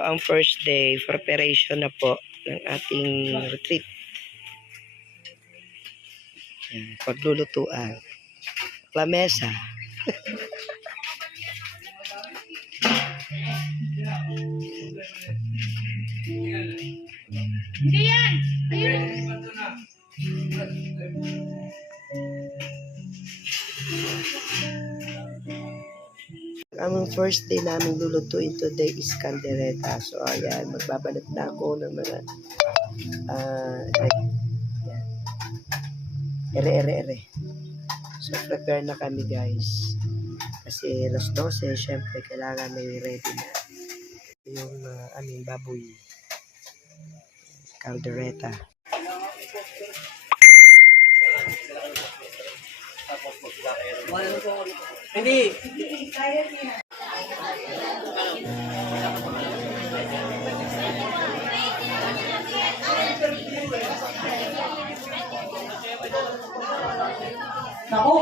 Ang first day, preparation na po ng ating retreat. Yan, paglulutuan. Lamesa. Hindi yan! Ayun! Ang first day namin lulutuin today is caldereta. So, ayan, magbabalat na ako ng mga yan. Ere. So, prepare na kami, guys. Kasi alas 12, syempre, kailangan may ready na yung aming baboy. Caldereta. Hindi. Naku!